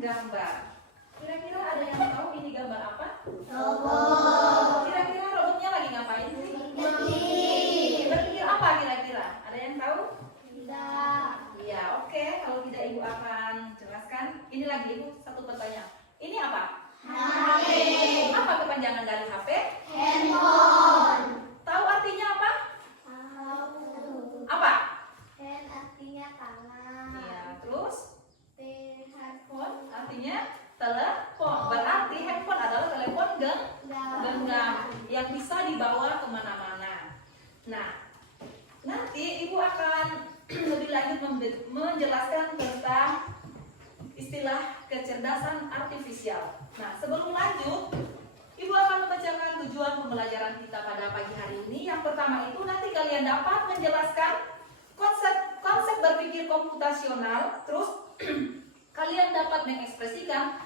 gambar. Kira-kira ada yang tahu ini gambar apa? Robot. Kira-kira robotnya lagi ngapain sih? Berpikir apa kira-kira? Ada yang tahu? Tidak. Iya, oke. Kalau tidak Ibu akan jelaskan. Ini lagi Ibu satu pertanyaan. Ini apa? HP. Apa kepanjangan dari HP? Handphone. Tahu artinya apa? Tahu. Apa? Hand artinya tangan. Iya, terus T handphone. artinya telepon. Berarti handphone adalah telepon genggam yang bisa dibawa kemana-mana. Nah, nanti Ibu akan lebih lanjut menjelaskan tentang istilah kecerdasan artifisial. Nah, sebelum lanjut, Ibu akan membacakan tujuan pembelajaran kita pada pagi hari ini. Yang pertama itu nanti kalian dapat menjelaskan konsep berpikir komputasional. Terus kalian dapat mengekspresikan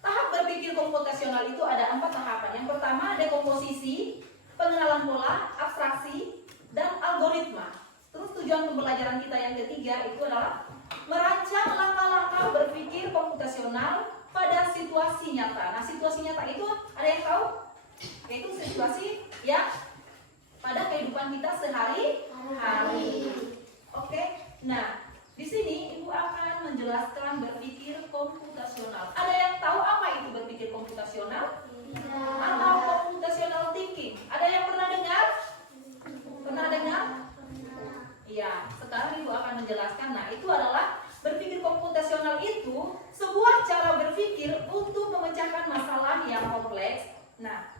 tahap berpikir komputasional itu ada 4 tahapan. Yang pertama dekomposisi, pengenalan pola, abstraksi, dan algoritma. Terus tujuan pembelajaran kita yang ketiga itu adalah merancang langkah-langkah berpikir komputasional pada situasi nyata. Nah, situasi nyata itu ada yang tahu? Yaitu situasi yang pada kehidupan kita sehari-hari. Oke. Nah, di sini Ibu akan menjelaskan berpikir komputasional. Ada yang tahu apa itu berpikir komputasional? Atau computational thinking? Ada yang pernah dengar? Pernah dengar? Iya, sekarang Ibu akan menjelaskan. Nah, itu adalah berpikir komputasional itu sebuah cara berpikir untuk memecahkan masalah yang kompleks. Nah,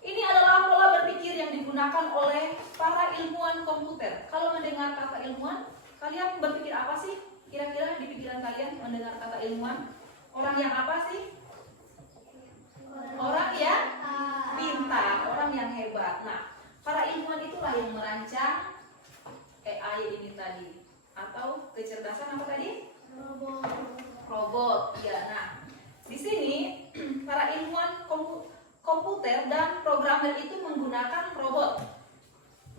ini adalah pola berpikir yang digunakan oleh para ilmuwan komputer. Kalau mendengar kata ilmuwan, kalian berpikir apa sih? Kira-kira di pikiran kalian mendengar kata ilmuwan, orang yang apa sih? Orang yang pintar, orang yang hebat. Nah, para ilmuwan itulah yang merancang AI ini tadi, atau kecerdasan apa tadi? Robot. Ya, nah, di sini para ilmuwan komputer dan programmer itu menggunakan robot.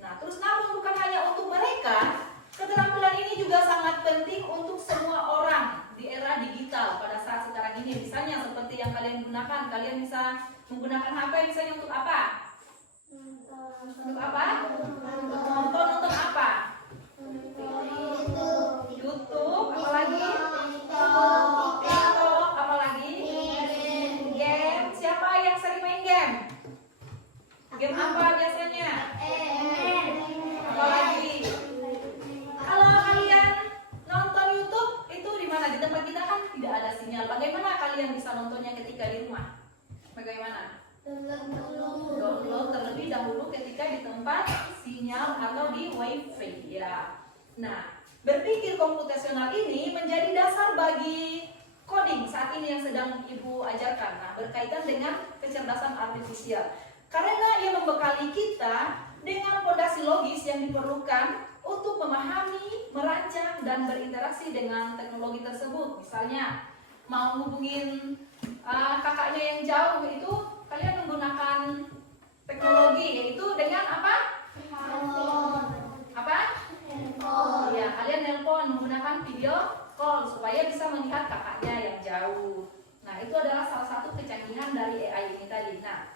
Nah, terus namun bukan hanya untuk mereka, keterampilan ini juga sangat penting untuk semua orang di era digital pada saat sekarang ini. Misalnya seperti yang kalian gunakan, kalian bisa menggunakan HP misalnya untuk apa? Untuk apa? Nonton apa? YouTube, apalagi? TikTok, apalagi? Game. Siapa yang sering main game? Game apa biasanya? Apalagi? Kalau kalian nonton YouTube itu di mana? Di tempat kita kan tidak ada sinyal. Bagaimana kalian bisa nontonnya ketika di rumah? Bagaimana? Download terlebih dahulu ketika di tempat sinyal atau di wifi ya. Nah, berpikir komputasional ini menjadi dasar bagi coding saat ini yang sedang Ibu ajarkan. Nah, berkaitan dengan kecerdasan artifisial. Karena ia membekali kita dengan fondasi logis yang diperlukan untuk memahami, merancang, dan berinteraksi dengan teknologi tersebut. Misalnya, mau hubungin kakaknya yang jauh itu kalian menggunakan teknologi, yaitu dengan apa? Apa? Ya, kalian nelpon menggunakan video call supaya bisa melihat kakaknya yang jauh. Nah, itu adalah salah satu kecanggihan dari AI ini tadi. Nah,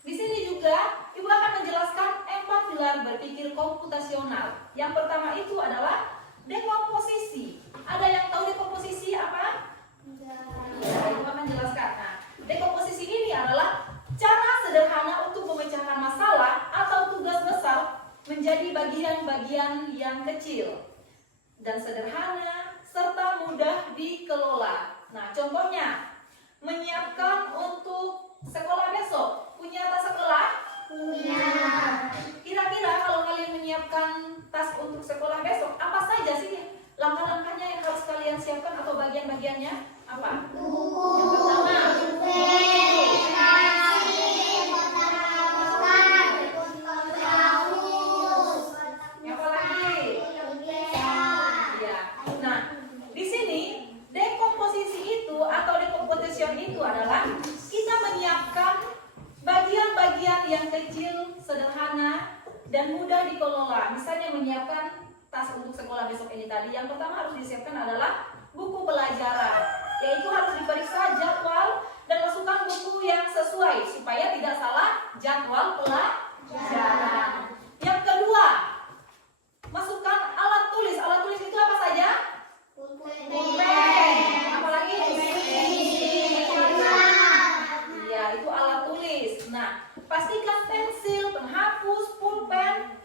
di sini juga Ibu akan menjelaskan 4 pilar berpikir komputasional. Yang pertama itu adalah dekomposisi. Ada yang tahu dekomposisi apa? Ya, Ibu akan jelaskan. Nah, dekomposisi ini adalah cara sederhana untuk memecahkan masalah atau tugas besar menjadi bagian-bagian yang kecil dan sederhana serta mudah dikelola. Nah, contohnya menyiapkan untuk sekolah besok. Punya tas sekolah? Punya. Kira-kira kalau kalian menyiapkan tas untuk sekolah besok, apa saja sih langkah-langkahnya yang harus kalian siapkan atau bagian-bagiannya? Apa? Yang pertama, apa lagi? Ya. Nah, di sini dekomposisi itu atau decomposition itu adalah kita menyiapkan bagian-bagian yang kecil, sederhana, dan mudah dikelola. Misalnya menyiapkan tas untuk sekolah besok ini tadi. Yang pertama harus disiapkan adalah buku pelajaran, yaitu harus supaya tidak salah jadwal pelajaran. Yang kedua, masukkan alat tulis. Alat tulis itu apa saja? Pulpen. Apalagi? Iya, itu alat tulis. Nah, pastikan pensil, penghapus, pulpen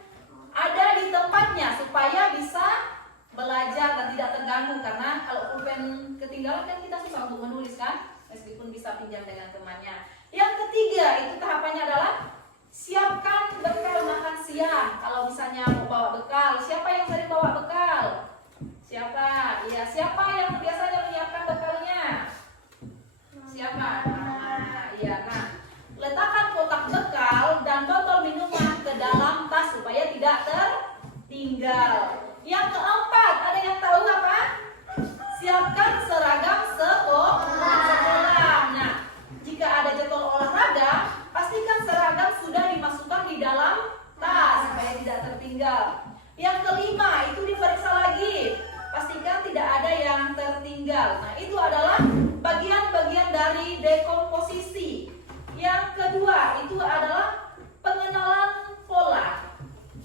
ada di tempatnya supaya bisa belajar dan tidak terganggu, karena kalau pulpen ketinggalan kan kita susah untuk menulis kan, meskipun bisa pinjam dengan temannya. Yang ketiga, itu tahapannya adalah siapkan bekal makan siang. Kalau misalnya mau bawa bekal, siapa yang sering bawa bekal? Siapa? Ya, siapa yang biasanya menyiapkan bekalnya? Siapa? Mama. Iya, nah, letakkan kotak bekal dan botol minuman ke dalam tas supaya tidak tertinggal. Yang keempat, ada yang tahu apa? Siapkan seragam sekolah. Nah, jika ada jadwal olahraga, pastikan seragam sudah dimasukkan di dalam tas supaya tidak tertinggal. Yang kelima, itu diperiksa lagi. Pastikan tidak ada yang tertinggal. Nah, itu adalah bagian-bagian dari dekomposisi. Yang kedua, itu adalah pengenalan pola.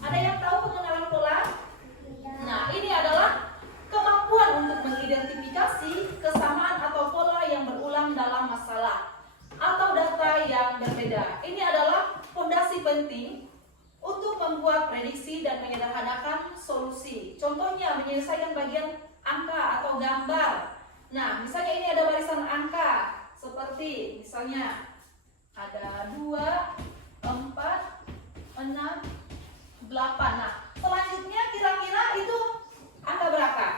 Ada yang tahu pengenalan pola? Nah, ini adalah kemampuan untuk mengidentifikasi kesamaan atau pola yang berulang dalam masalah atau data yang berbeda. Ini adalah fondasi penting untuk membuat prediksi dan menyederhanakan solusi. Contohnya menyelesaikan bagian angka atau gambar. Nah, misalnya ini ada barisan angka, seperti misalnya ada 2, 4, 6, 8. Nah, selanjutnya kira-kira itu angka berapa?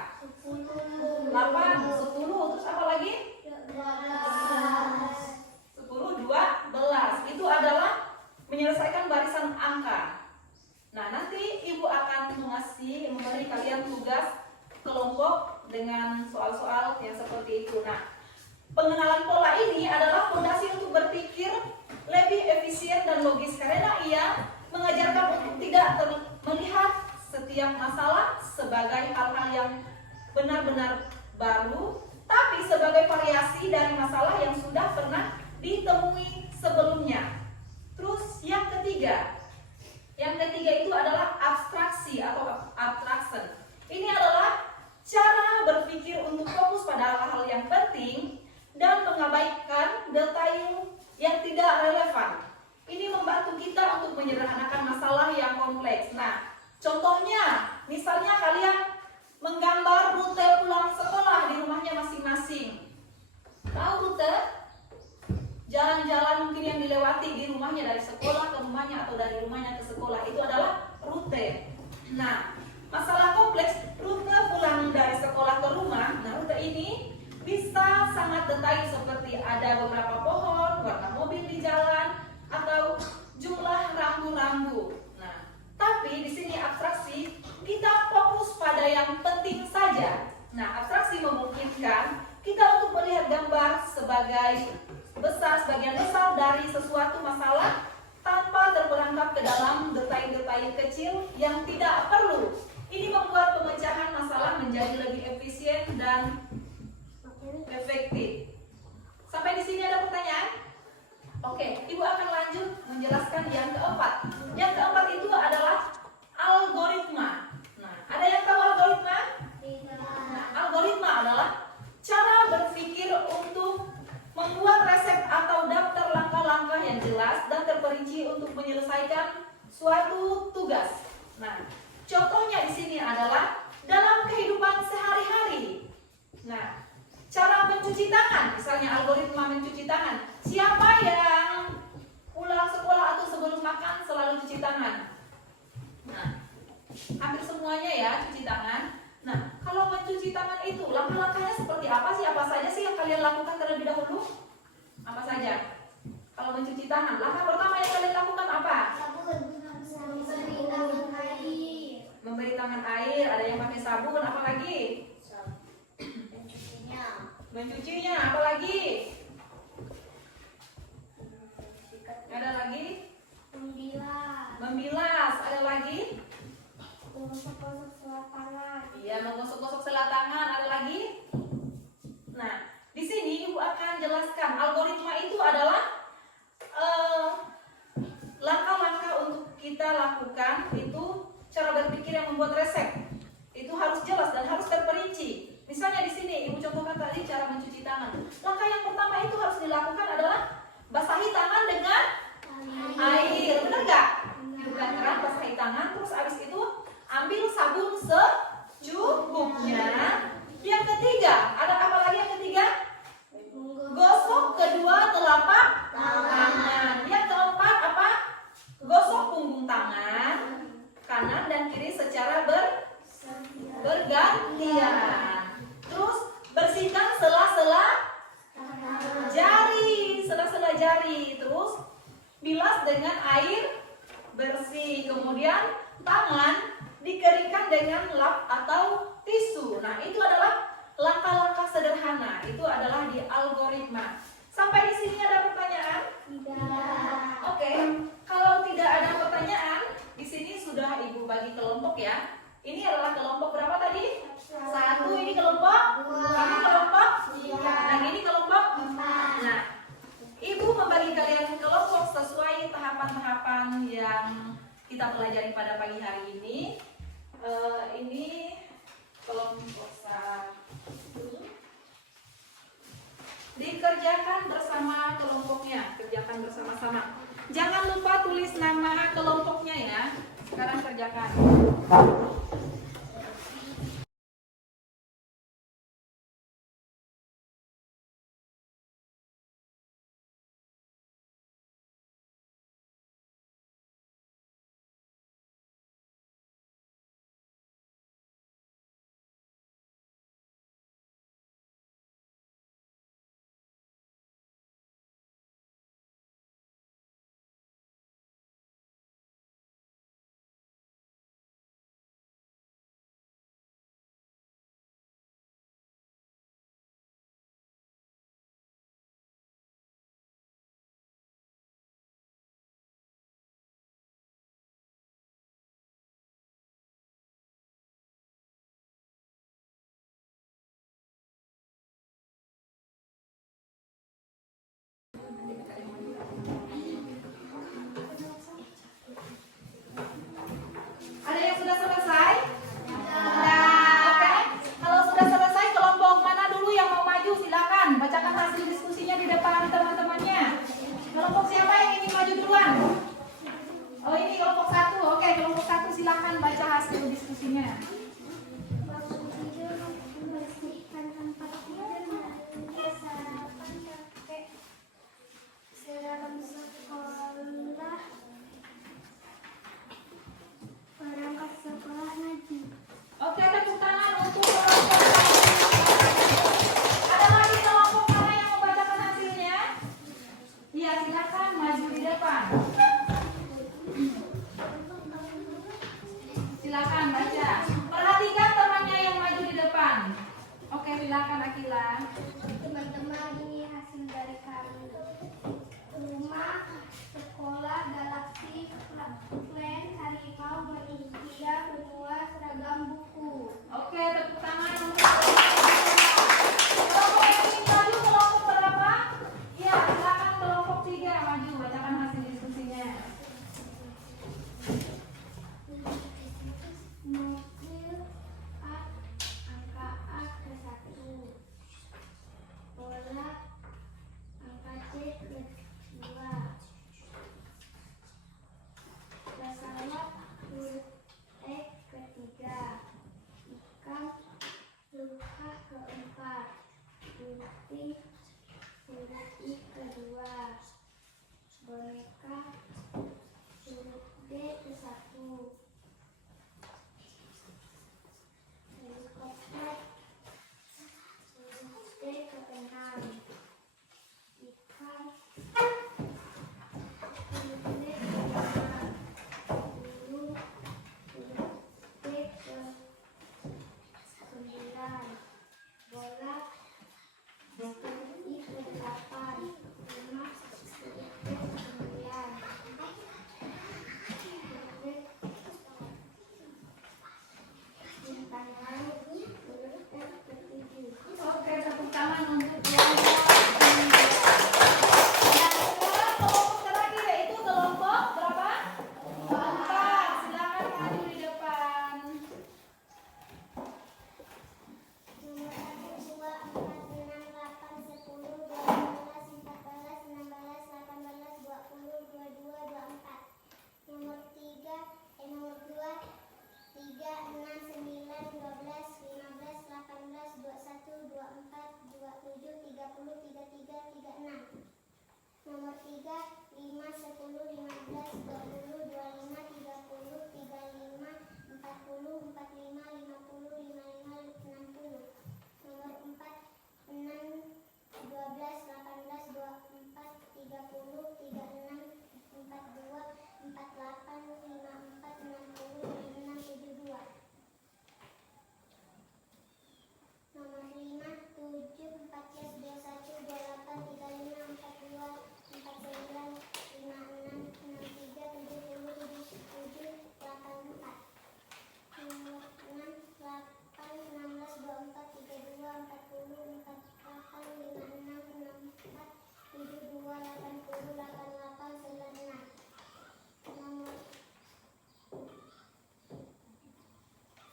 8, 10, terus apa lagi? 10, 12. Itu adalah menyelesaikan barisan angka. Nah, nanti ibu akan memberi kalian tugas kelompok dengan soal-soal yang seperti itu. Nah, pengenalan pola ini adalah fondasi untuk berpikir lebih efisien dan logis, karena ia mengajarkan untuk tidak melihat setiap masalah sebagai hal-hal yang benar-benar baru, tapi sebagai variasi dari masalah yang sudah pernah ditemui sebelumnya. Terus yang ketiga itu adalah abstraksi atau abstraction. Ini adalah cara berpikir untuk fokus pada hal-hal yang penting dan mengabaikan detail yang tidak relevan. Ini membantu kita untuk menyederhanakan masalah yang kompleks. Nah, contohnya, misalnya kalian menggambar rute pulang sekolah di rumahnya masing-masing. Tahu rute? Jalan-jalan mungkin yang dilewati di rumahnya dari sekolah ke rumahnya atau dari rumahnya ke sekolah, itu adalah rute. Nah, masalah kompleks rute pulang dari sekolah ke rumah. Nah, rute ini bisa sangat detail, seperti ada beberapa pohon, warna mobil di jalan, atau jumlah rambu-rambu. Nah, tapi di sini abstraksi kita fokus pada yang penting saja. Nah, abstraksi memungkinkan kita untuk melihat gambar sebagian besar dari sesuatu masalah tanpa terperangkap ke dalam detail-detail kecil yang tidak perlu. Ini membuat pemecahan masalah menjadi lebih efisien dan efektif. Sampai di sini ada pertanyaan? Oke, ibu akan lanjut menjelaskan yang keempat. Yang keempat itu adalah algoritma. Nah, ada yang tahu algoritma? Nah, algoritma adalah cara berpikir untuk membuat resep atau daftar langkah-langkah yang jelas dan terperinci untuk menyelesaikan suatu tugas. Nah, contohnya di sini adalah dalam kehidupan sehari-hari. Nah, cara mencuci tangan, misalnya algoritma mencuci tangan. Siapa yang pulang sekolah atau sebelum makan selalu cuci tangan? Nah, hampir semuanya ya cuci tangan. Nah, kalau mencuci tangan itu langkah-langkahnya seperti apa sih? Apa saja sih yang kalian lakukan terlebih dahulu? Apa saja? Kalau mencuci tangan, langkah pertama yang kalian lakukan apa? Memberi tangan air. Ada yang pakai sabun, apa lagi? Mencucinya, apa lagi? Ada lagi? Membilas. Ada lagi? Menggosok-gosok selat tangan. Iya, menggosok-gosok selat tangan. Ada lagi? Nah, di sini ibu akan jelaskan algoritma itu adalah membuat resep itu harus jelas dan harus terperinci. Misalnya di sini Ibu contohkan tadi cara mencuci tangan. Langkah yang pertama itu harus dilakukan adalah basahi tangan dengan air, benar nggak? Hidupkan keran, basahi tangan, terus habis itu ambil sabun secukupnya. Yang ketiga, ada apa lagi yang ketiga? Gosok kedua telapak tangan. Yang keempat apa? Gosok punggung tangan kanan dan kiri secara bergantian. Terus bersihkan sela-sela jari, terus bilas dengan air bersih. Kemudian tangan dikeringkan dengan lap atau tisu. Nah, itu adalah langkah-langkah sederhana. Itu adalah di algoritma. Sampai di sini ada pertanyaan? Tidak. Oke. Kalau tidak ada pertanyaan, di sini sudah Ibu bagi kelompok ya. Ini adalah kelompok berapa tadi? 1, ini kelompok 2, ini kelompok 3, dan ini kelompok 4. Nah, Ibu membagi kalian kelompok sesuai tahapan-tahapan yang kita pelajari pada pagi hari ini. Ini kelompok 1. Dikerjakan bersama kelompoknya, kerjakan bersama-sama. Jangan lupa tulis nama kelompoknya ya. Sekarang kerjakan. Ada yang sudah selesai? Oke. Kalau sudah selesai, kelompok mana dulu yang mau maju? Silakan bacakan hasil diskusinya di depan teman-temannya. Kelompok siapa yang ingin maju duluan? Oh, ini kelompok 1. Oke, kelompok 1 silakan baca hasil diskusinya. Membersihkan tempat tidur, sarapan, pakai seragam sekolah, berangkat sekolah ngaji. Oke, tepuk tangan untuk kelompok 1. Ada lagi kelompok mana yang mau 36. Nomor 3, 5, 10, 15, 20, 25, 30, 35, 40, 45, 50, 55, 60. Nomor 4, 6, 12, 18, 24, 30, 36, 42, 48, 54, 60, 56, 72. Nomor 5, 7, 14, 21, 28, 35, 42, 49, 56, 63, 70, 77, 84. Nomor 6, 8, 16, 24, 32, 40, 48, 56, 64, 72, 80, 88, 96. Nomor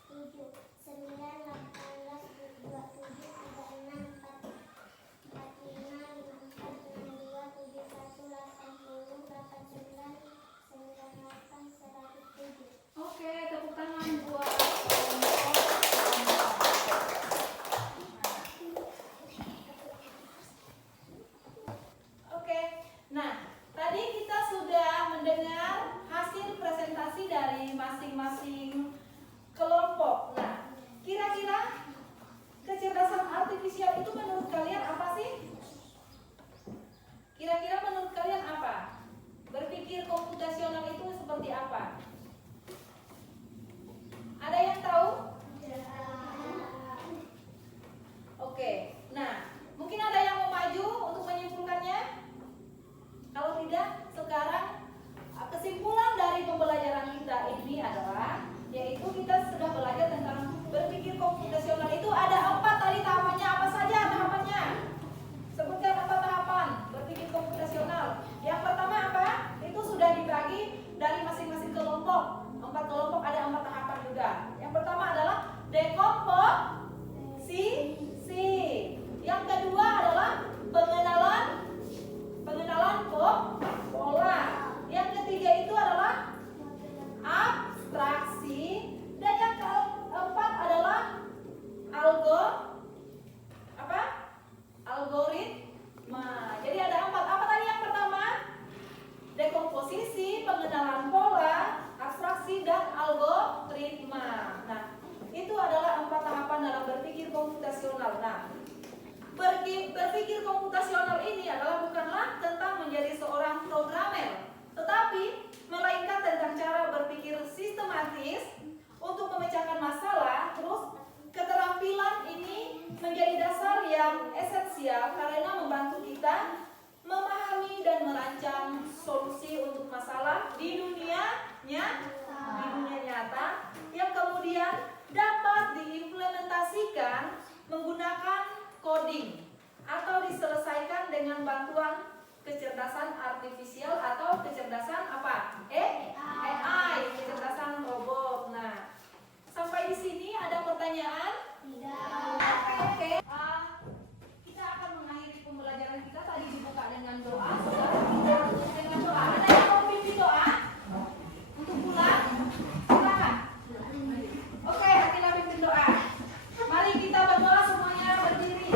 7, 9, 18, 27, 36, 45, 54, 62, 71, 80, 89, 98, 107. Oke, tepuk tangan buat kelompok. Oke, nah tadi kita sudah mendengar hasil presentasi dari masing-masing kelompok. Nah, kira-kira kecerdasan artifisial itu menurut kalian apa sih? Kira-kira menurut kalian apa? Berpikir komputasional itu seperti apa? Ada yang tahu? Oke, nah mungkin ada yang mau maju untuk menyimpulkannya? Kalau tidak, sekarang kesimpulan dari pembelajaran kita ini adalah yaitu kita sudah belajar tentang berpikir komputasional. Itu ada 4 tadi tahapannya. Apa saja tahapannya? Sebutkan 4 tahapan berpikir komputasional. Yang pertama apa? Itu sudah dibagi dari masing-masing kelompok. 4 kelompok ada 4 tahapan juga. Yang pertama adalah dekomposisi. Yang kedua adalah pengenalan pola. Yang ketiga itu adalah abstraksi, dan yang keempat adalah algoritma. Jadi ada 4. Apa tadi yang pertama? Dekomposisi, pengenalan pola, abstraksi, dan algoritma. Nah, itu adalah 4 tahapan dalam berpikir komputasional. Nah, berpikir komputasional ini adalah bukanlah tentang menjadi seorang programmer, tetapi melainkan tentang cara berpikir sistematis untuk memecahkan masalah. Terus keterampilan ini menjadi dasar yang esensial karena membantu kita memahami dan merancang solusi untuk masalah di dunia nyata yang kemudian dapat diimplementasikan menggunakan coding atau diselesaikan dengan bantuan kecerdasan artifisial atau kecerdasan apa? AI, kecerdasan robot. Nah, sampai di sini ada pertanyaan? Tidak. Oke. Kita akan mengakhiri pembelajaran kita tadi dibuka dengan doa. Sekarang kita tutup dengan doa. Ada yang mau pimpin doa untuk pulang? Silakan. Oke, kita pimpin doa. Mari kita berdoa semuanya berdiri.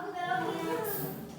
Iya.